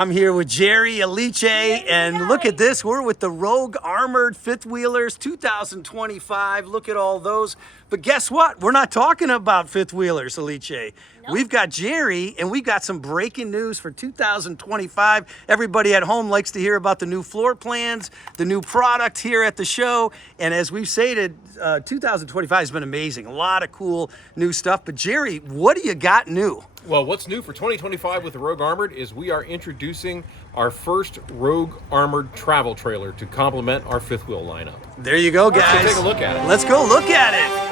I'm here with Jerry, Alice, and look at this. We're with the Rogue Armored Fifth Wheelers 2025. Look at all those. But guess what? We're not talking about fifth wheelers, Alice. Nope. We've got Jerry, and we've got some breaking news for 2025. Everybody at home likes to hear about the new floor plans, the new product here at the show. And as we've stated, 2025 has been amazing. A lot of cool new stuff. But Jerry, what do you got new? Well, what's new for 2025 with the Rogue Armored is we are introducing our first Rogue Armored travel trailer to complement our fifth wheel lineup. There you go, guys. Let's take a look at it. Let's go look at it.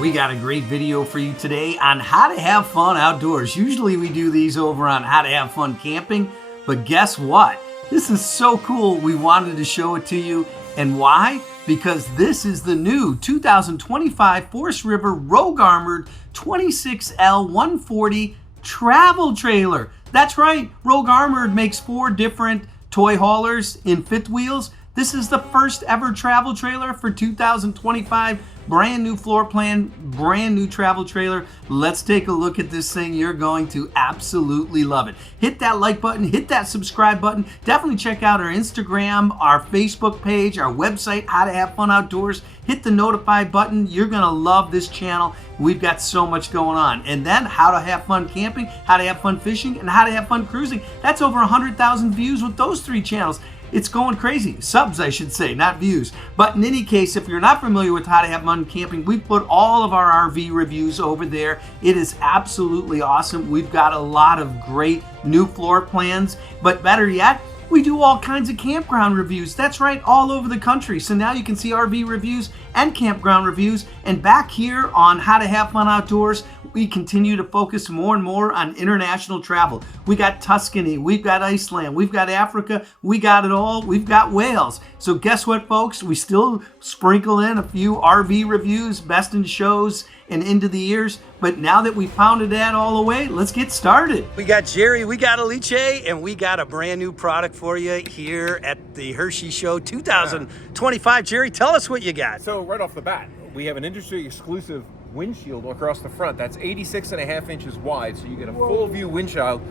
We got a great video for you today on how to have fun outdoors. Usually we do these over on how to have fun camping, but guess what? This is so cool. We wanted to show it to you. And why? Because this is the new 2025 Forest River Rogue Armored 26L 140 travel trailer. That's right, Rogue Armored makes 4 different toy haulers in fifth wheels. This is the first ever travel trailer for 2025. Brand new floor plan, brand new travel trailer. Let's take a look at this thing. You're going to absolutely love it. Hit that like button, hit that subscribe button. Definitely check out our Instagram, our Facebook page, our website, How to Have Fun Outdoors. Hit the notify button. You're gonna love this channel. We've got so much going on. And then how to have fun camping, how to have fun fishing, and how to have fun cruising. That's over 100,000 views with those 3 channels. It's going crazy. Subs, I should say, not views. But in any case, if you're not familiar with how to have fun camping, we put all of our RV reviews over there. It is absolutely awesome. We've got a lot of great new floor plans, but better yet, we do all kinds of campground reviews. That's right, all over the country. So now you can see RV reviews and campground reviews. And back here on How to Have Fun Outdoors, we continue to focus more and more on international travel. We got Tuscany, we've got Iceland, we've got Africa, we got it all. We've got Wales. So guess what, folks? We still sprinkle in a few RV reviews, best in shows, and into the ears. But now that we pounded that all away, let's get started. We got Jerry, we got Alice, and we got a brand new product for you here at the Hershey Show 2025. Jerry, tell us what you got. So right off the bat, we have an industry exclusive windshield across the front that's 86.5 inches wide, so you get a full view windshield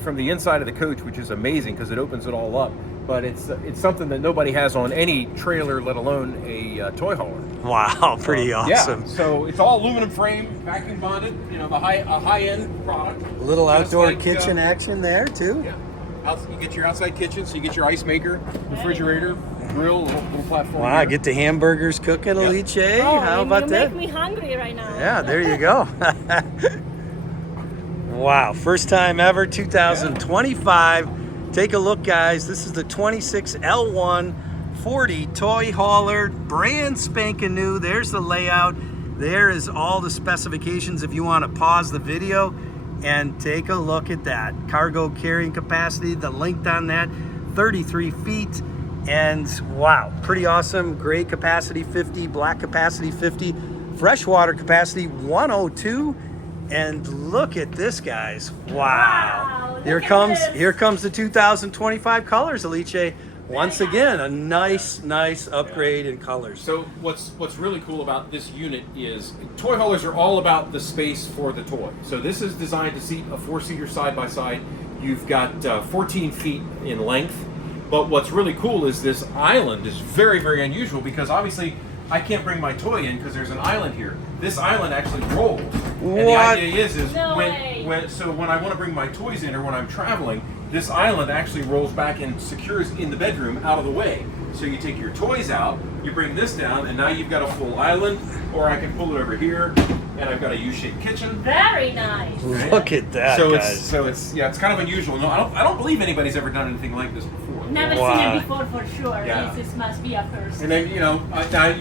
from the inside of the coach, which is amazing because it opens it all up. But it's something that nobody has on any trailer, let alone a toy hauler. Wow, pretty awesome. Yeah, so it's all aluminum frame, vacuum bonded. You know, a high-end product. A little outdoor kitchen action there too. Yeah, you get your outside kitchen, so you get your ice maker, refrigerator, grill, little platform. Wow, get the hamburgers cooking, yeah. Alice. Oh, how about that? You make me hungry right now. Yeah, there you go. Wow, first time ever, 2025. Take a look, guys. This is the 26L140 toy hauler, brand spanking new. There's the layout. There is all the specifications if you want to pause the video and take a look at that. Cargo carrying capacity, the length on that, 33 feet. And wow, pretty awesome. Gray capacity 50, black capacity 50, freshwater capacity 102. And look at this, guys. Wow. Here comes the 2025 colors, Alice. Once again, a nice upgrade in colors. So what's really cool about this unit is toy haulers are all about the space for the toy. So this is designed to seat a 4-seater side by side. You've got 14 feet in length. But what's really cool is this island is very, very unusual because obviously I can't bring my toy in because there's an island here. This island actually rolls. What? And the idea is no when I want to bring my toys in or when I'm traveling, this island actually rolls back and secures in the bedroom out of the way. So you take your toys out, you bring this down, and now you've got a full island, or I can pull it over here, and I've got a U-shaped kitchen. Very nice. Look at that, guys. It's kind of unusual. No, I don't believe anybody's ever done anything like this before. Never seen it before for sure. Yeah. This must be a first. And then, now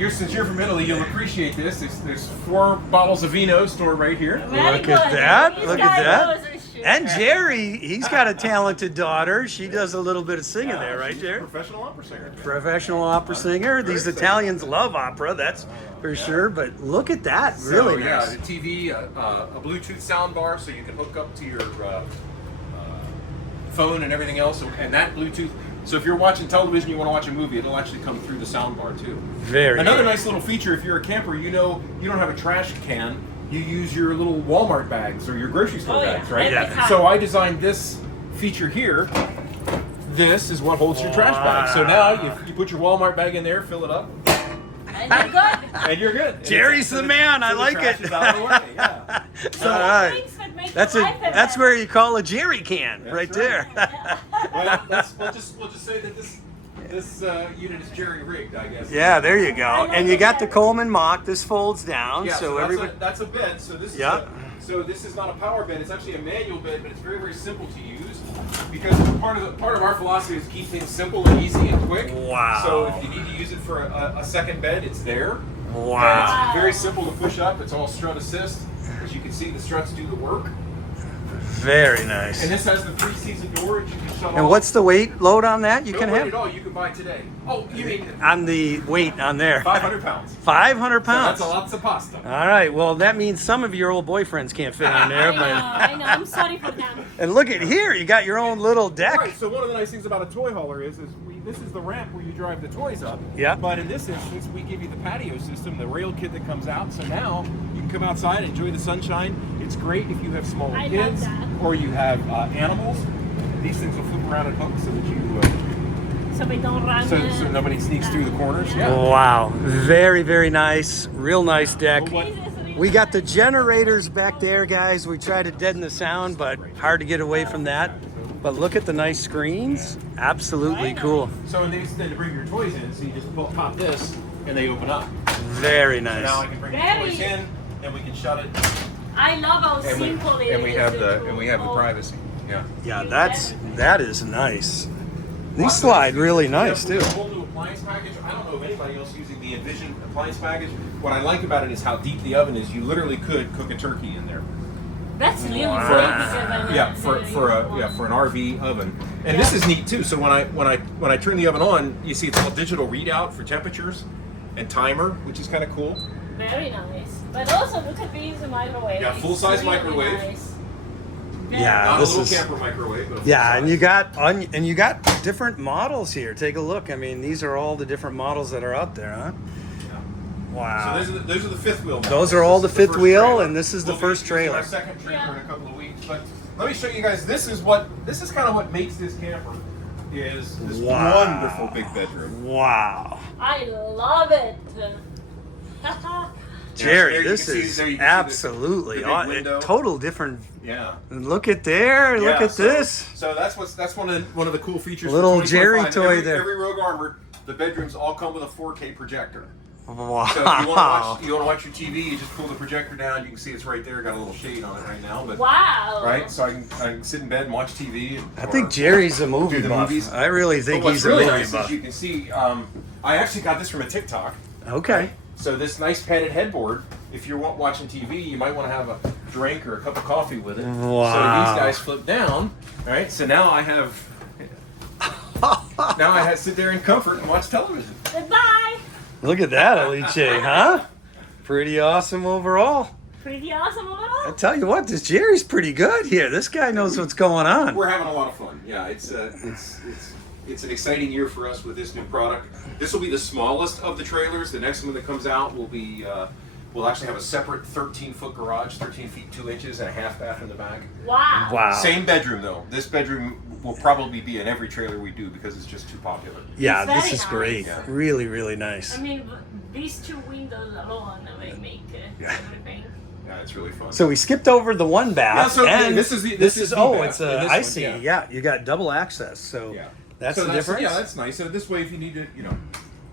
since you're from Italy, you'll appreciate this. There's 4 bottles of vino stored right here. Look at that. Look at that. And Jerry, he's got a talented daughter. She does a little bit of singing there, right, Jerry? Professional opera singer. Professional opera singer. These Italians love opera, that's for sure. But look at that, really nice. The TV, a Bluetooth sound bar, so you can hook up to your phone and everything else, and that Bluetooth. So if you're watching television, you want to watch a movie, it'll actually come through the sound bar too. Another nice little feature, if you're a camper, you don't have a trash can. You use your little Walmart bags or your grocery store bags, right? Yeah. So I designed this feature here, this is what holds your trash bag. So now you put your Walmart bag in there, fill it up, And you're good. and you're good. And Jerry's so the man. I so like trash it. is out of the way. Yeah. All right. Things that make That's your it. life better. That's where you call a jerry can, That's right right. there. Well, we'll just say that this unit is jerry rigged, I guess. Yeah, there you go. I like And you the got the jerry. Coleman mock. This folds down, Yeah, so that's everybody. that's a bed. So this Yeah. so this is not a power bed. It's actually a manual bed, but it's very, very simple to use because part of our philosophy is to keep things simple and easy and quick. Wow. So if you need to use it for a second bed, it's there. Wow. And it's very simple to push up. It's all strut assist. As you can see, the struts do the work. Very nice. And this has the 3-season door that you can shut off. And what's the weight load on that? You No can weight have at all. You can buy today. Oh, you mean on the weight on there. 500 pounds. 500 pounds. So that's a lots of pasta. All right. Well, that means some of your old boyfriends can't fit on there. I But know. I'm sorry for them. and look at here, you got your own little deck. Right. So one of the nice things about a toy hauler is this is the ramp where you drive the toys up. Yeah. But in this instance, we give you the patio system, the rail kit that comes out. So now you can come outside, enjoy the sunshine. It's great if you have small I love kids that. or you have animals. These things will flip around and hook so that you So we don't run. so nobody sneaks through the corners. Yeah. Wow. Very, very nice. Real nice deck. Well, what- We got the generators back there, guys. We tried to deaden the sound, but hard to get away from that. But look at the nice screens. Absolutely cool. So in these, then to bring your toys in, so you just pop this and they open up. Very So now nice. I can bring the Very- toys in and we can shut it. I love how And we, simple it is. and we have the Oh, privacy. Yeah. Yeah, that is nice. These slide really nice We too. have a whole new appliance package. I don't know of anybody else using the Envision appliance package. What I like about it is how deep the oven is. You literally could cook a turkey in there. That's really Wow. great because Yeah, for an RV oven. And this is neat too. So when I turn the oven on, you see it's all digital readout for temperatures and timer, which is kind of cool. Very nice. But also look at these microwave. Yeah, It's full-size really microwave. Nice. Yeah, Not a this little is. camper microwave, but a Yeah, and full-size. you got different models here. Take a look. I mean, these are all the different models that are out there, huh? So Wow. those are the fifth wheel. Those models. are all This the is fifth first wheel, trailer. and this is the We'll be first using trailer. Our second trailer Yeah. in a couple of weeks. But let me show you guys. This is kind of what makes this camper is this Wow. wonderful big bedroom. Wow. I love it. Jerry, there you this can see- is there you can see absolutely the big window. total different. Yeah. Look at there. Look Yeah, at so- this. So that's one of the cool features. Little for Jerry 2025. toy every, there. Every Rogue Armored, the bedrooms all come with a 4K projector. Wow. So if you want to watch your TV, you just pull the projector down. You can see it's right there. Got a little shade on it right now, but Wow. right. So I can sit in bed and watch TV. I think Jerry's a movie do the buff. movies. I really think But he's what's a really movie nice buff. is you can see. I actually got this from a TikTok. Okay. So this nice padded headboard. If you're watching TV, you might want to have a drink or a cup of coffee with it. Wow. So these guys flip down. All right. So now I have. Now I have to sit there in comfort and watch television. Goodbye. Look at that, Alice, huh? Pretty awesome overall. Pretty awesome I overall. tell you what, this Jerry's pretty good here. This guy knows what's going on. We're having a lot of fun. Yeah, it's an exciting year for us with this new product. This will be the smallest of the trailers. The next one that comes out will be we'll actually have a separate 13-foot garage, 13 feet 2 inches, and a half bath in the back. Wow. Wow. Same bedroom though. This bedroom will probably be in every trailer we do because it's just too popular. Yeah, It's this very is great. nice. Really, really nice. I mean, these two windows alone will make everything. Yeah, it's really fun. So we skipped over the one bath. Yeah, so and this is the bath it's in a this I one, see. yeah. Yeah, you got double access. So Yeah. that's So the difference. Yeah, that's nice. So this way, if you need to,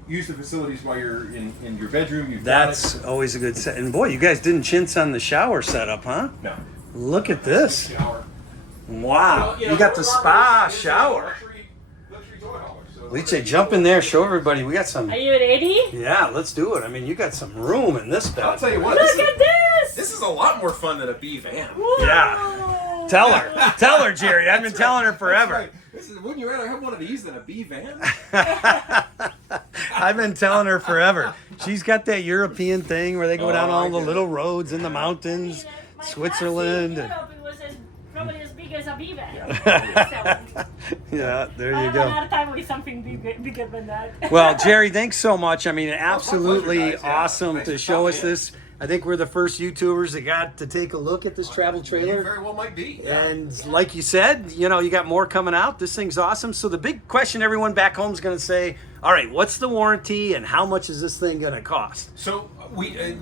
use the facilities while you're in your bedroom, you've That's got always a good set. And boy, you guys didn't chintz on the shower setup, huh? it. No. Look at this. Shower. Wow. Well, You got the spa it's a shower. luxury toy hauler, so Lice, jump in there. Show everybody. We got some. Are you ready? Yeah, let's do it. I mean, you got some room in this bed. I'll tell you what. Look at this. This is a lot more fun than a B van. Yeah. Tell her. Tell her, Jerry. I've been telling her forever. Right. Wouldn't you rather have one of these than a B van? I've been telling her forever. She's got that European thing where they go down Oh, all I the get little it. roads in the mountains, Switzerland. In Europe, it was probably as big as a beaver. Yeah, there I you have go. another time with something bigger than that. Well, Jerry, thanks so much. I mean, absolutely pleasure, guys. Yeah, awesome thanks to for show us stopping in. this. I think we're the first YouTubers that got to take a look at this travel You trailer. very well might be. Yeah. And like you said, you know, you got more coming out. This thing's awesome. So the big question everyone back home is going to say, all right, what's the warranty and how much is this thing going to cost? So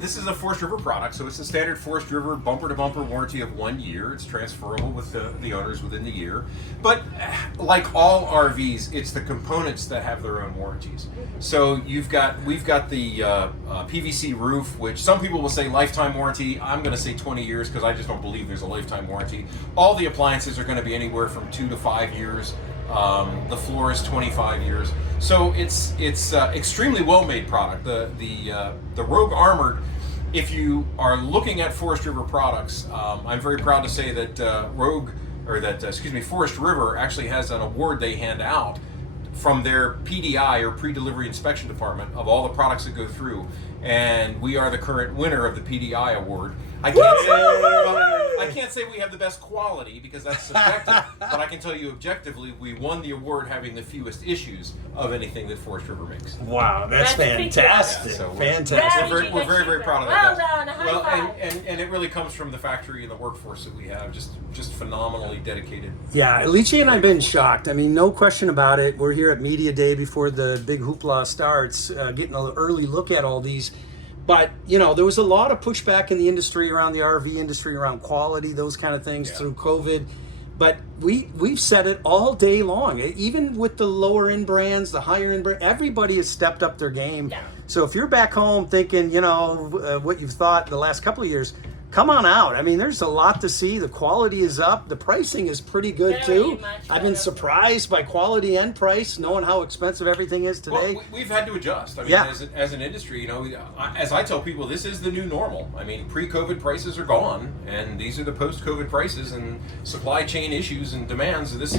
this is a Forest River product, so it's a standard Forest River bumper-to-bumper warranty of 1 year. It's transferable with the owners within the year. But like all RVs, it's the components that have their own warranties. So we've got the PVC roof, which some people will say lifetime warranty. I'm going to say 20 years because I just don't believe there's a lifetime warranty. All the appliances are going to be anywhere from 2 to 5 years. The floor is 25 years. So it's extremely well-made product. The Rogue Armored, if you are looking at Forest River products, I'm very proud to say that Forest River actually has an award they hand out from their PDI, or pre-delivery inspection department, of all the products that go through, and we are the current winner of the PDI award. I can't say we have the best quality because that's subjective, but I can tell you objectively we won the award having the fewest issues of anything that Forest River makes. Wow, that's fantastic. Yeah, so fantastic. We're very proud of Well that. done, high five. And it really comes from the factory and the workforce that we have, just phenomenally dedicated. Yeah, Alice and I've been shocked. I mean, no question about it. We're here at Media Day before the big hoopla starts, getting an early look at all these. But, you know, there was a lot of pushback in the industry, around the RV industry, around quality, those kind of things through COVID. But we've said it all day long. Even with the lower end brands, the higher end brands, everybody has stepped up their game. Yeah. So if you're back home thinking, you know, what you've thought the last couple of years, come on out. I mean, there's a lot to see. The quality is up. The pricing is pretty good Very too. much I've been better. surprised by quality and price, knowing how expensive everything is today. Well, we've had to adjust. I mean, Yeah. as an industry, you know, as I tell people, this is the new normal. I mean, pre-COVID prices are gone, and these are the post-COVID prices, and supply chain issues and demands. This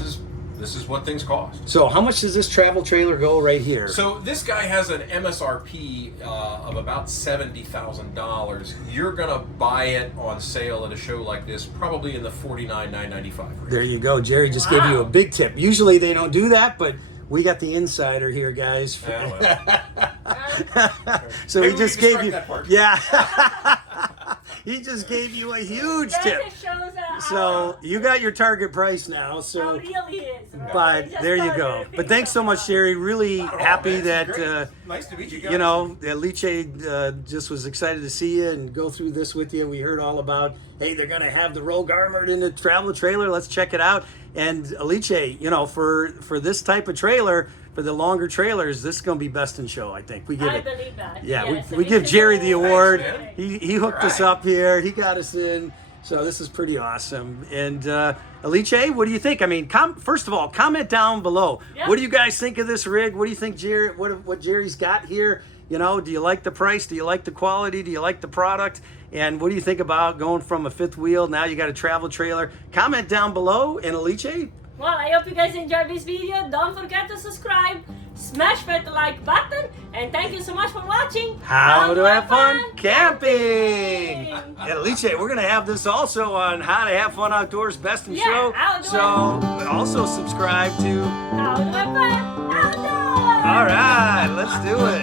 is what things cost. So how much does this travel trailer go right here? So this guy has an MSRP of about $70,000. You're gonna buy it on sale at a show like this, probably in the $49,995 range. There you go. Jerry just gave you a big tip. Usually they don't do that, but we got the insider here, guys. Yeah, well. So Maybe he we just can gave strike you, that part. yeah. He just gave you a huge tip. That shows So you got your target price now. how So, real he is. Right? but Just there you thought go. it would But be thanks so much, Jerry. Really happy man, that. this is great. Nice to meet you guys. You know, Alice just was excited to see you and go through this with you. We heard all about, hey, they're going to have the Rogue Armored in the travel trailer. Let's check it out. And Alice, you know, for this type of trailer, for the longer trailers, this is going to be best in show, I think. We give I it. believe that. Yeah, Yes, we give it's Jerry the all- award. man. He hooked us up here. He got us in. So this is pretty awesome. And Alice, what do you think? I mean, first of all, comment down below. Yeah. What do you guys think of this rig? What do you think, Jerry? What Jerry's got here? You know, do you like the price? Do you like the quality? Do you like the product? And what do you think about going from a fifth wheel? Now you got a travel trailer. Comment down below. And Alice, Well, I hope you guys enjoyed this video. Don't forget to subscribe, smash that like button, and thank you so much for watching. how to have fun camping. And Alice, we're going to have this also on How to Have Fun Outdoors Best in Yeah, Show. How to So also subscribe to. How to have fun outdoors. All right, let's do it.